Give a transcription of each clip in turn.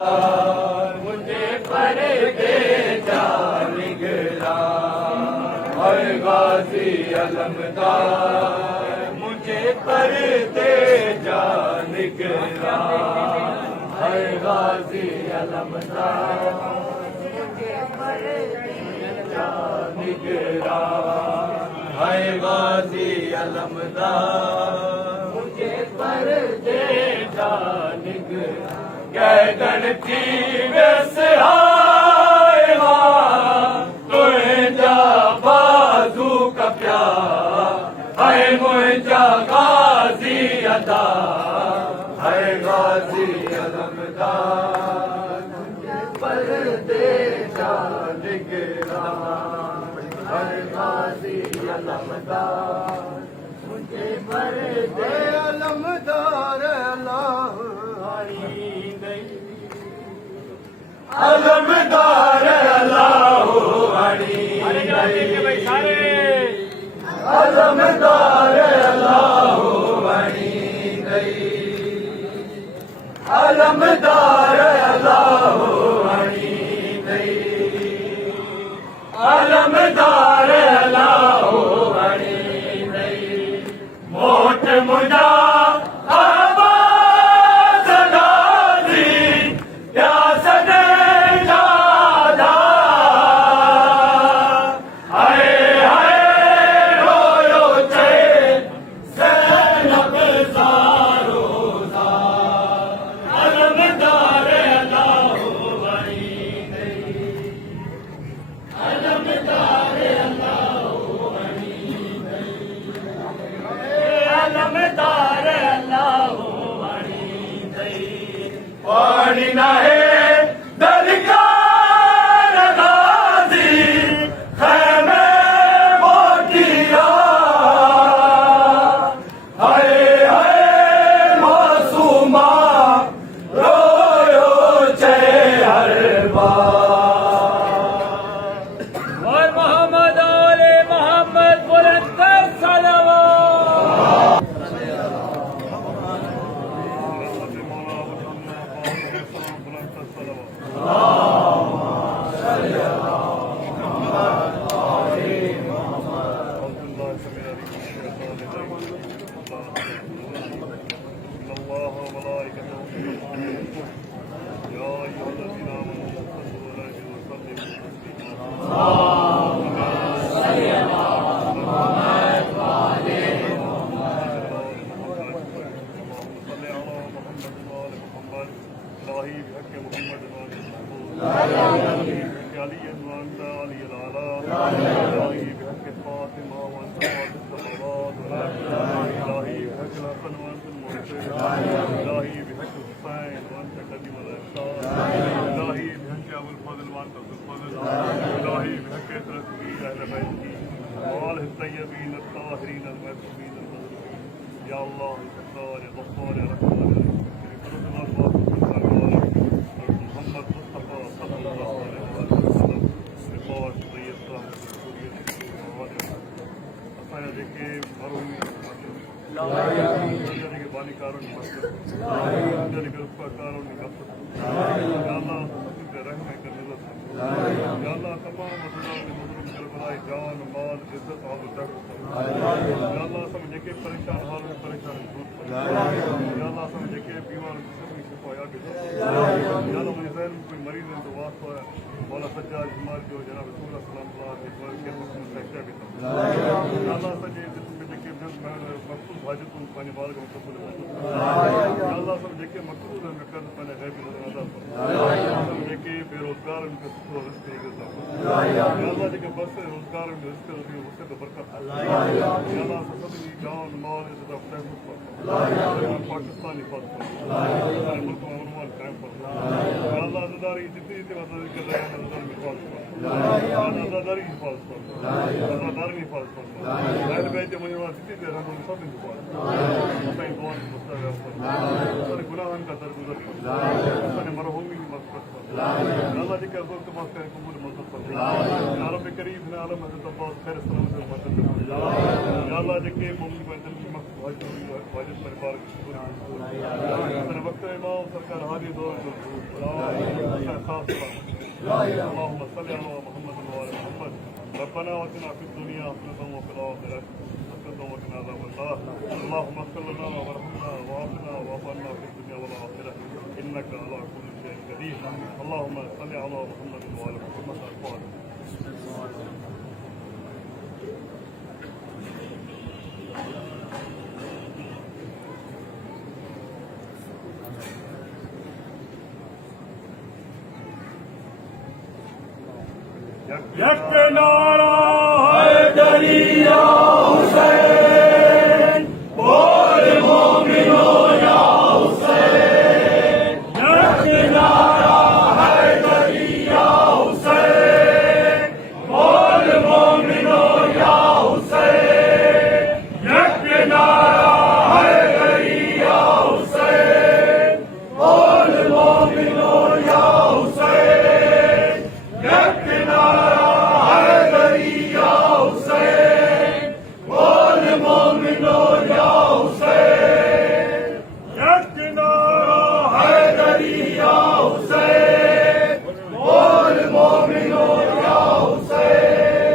मुझे पर्दे जा निगरान हर गाजी अलमदार मुझे पर्दे जा निगरान हर गाजी अलमदार मुझे पर्दे जा निगरान हर गाजी अलमदार मुझे पर्दे जा निगरान गणती व्यसहाय तुझा बाजू का प्यार है मुझा गाजी अदा है गाजी अलमदार पर्दे जा निगरान है गाजी अलमदार मुझे पर्दे अलमदार अलमदार अल्लाह हरी अलमदार अल्लाह हरी अलमदार अल्लाह हरी अलमदार अल्लाह हरी मोट मुझा पानी ना है दरकार गाजी खैमे मोटिया हाय हाय मासूमा रोयो चे हर बार और मोहम्मद ओले मोहम्मद बुलंद सलवात الطيبين الطاهرين المعصومين المظلومين يا الله الغفار يا غفار يا رحمن محمد مصطفى صلى الله عليه وسلم رضوان طيب असांजा जेके मरूमी जेके बालिकारों की मस्जिद जेके उपकारों की गफ़लत या अल्लाह ते रहम कर नज़र या अल्लाह तमाम मसलन करबला जान माल इज्जत और तक या अल्लाह सब जेके परेशान हाल में परेशान दूर या अल्लाह सब जेके बीमार सब शिफा या अल्लाह मुझे ज़हन कोई मरीज है तो वास्ता है मौला सज्जाद बीमार जो जनाब रसूल सल्लल्लाहु अलैहि वसल्लम के हुक्म से क्या भी या अल्लाह सजे जेके मकसूद हाजतुन पानी बाल का कबूल या अल्लाह सब जेके मकसूद है कर पाने गैब नजर सब जेके बेरोजगार उनके सुख रिस्क देगा या अल्लाह जेके बस रोजगार में रिस्क देगा उससे तो बरकत या अल्लाह सब की जान माल इज्जत अपने पाकिस्तानी फौज हमारे मुल्क में अमन कायम पर या अल्लाह अज़दारी जितनी मदद कर रहे हैं अल्लाह में फौज या अल्लाह अज़दारी फौज पर अज़दारी फौज पर अहल बैत मुजमा जितनी देर हम सब इन फौज अपने दुआ मुस्तग़फ़र पर गुनाहों का दरगुजर कर अपने मरहूमी की मग़फ़िरत कर अल्लाह जी का ज़ोर तमाम करे कबूल मंजूर कर या रब करीम ने आलम हज़रत अब्बास खैर सलाम से मदद या अल्लाह जी के मुमकिन बंदन की वाजिब परिवार की शुक्र वक्त इमाम सरकार हादी दो اللهم صل على محمد وعلى محمد ربنا واتنا في الدنيا حسنة وفي الآخرة حسنة وقنا عذاب النار اللهم اغفر لنا وارحمنا وعافنا واعف عنا في الدنيا والآخرة إنك على كل شيء قدير اللهم صل على محمد وعلى محمد الفاتحة. یک نعرہ حیدری یا حسین بول مومنو یا حسین یک نعرہ حیدری یا حسین بول مومنو یا حسین یک نعرہ حیدری یا حسین بول مومنو یا حسین یک نعرہ حیدری یا حسین بول مومنو یا حسین یک نعرہ حیدری یا حسین بول مومنو یا حسین.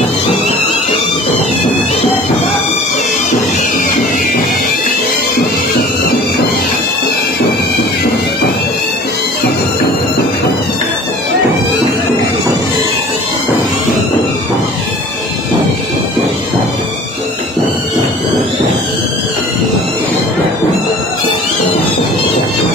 है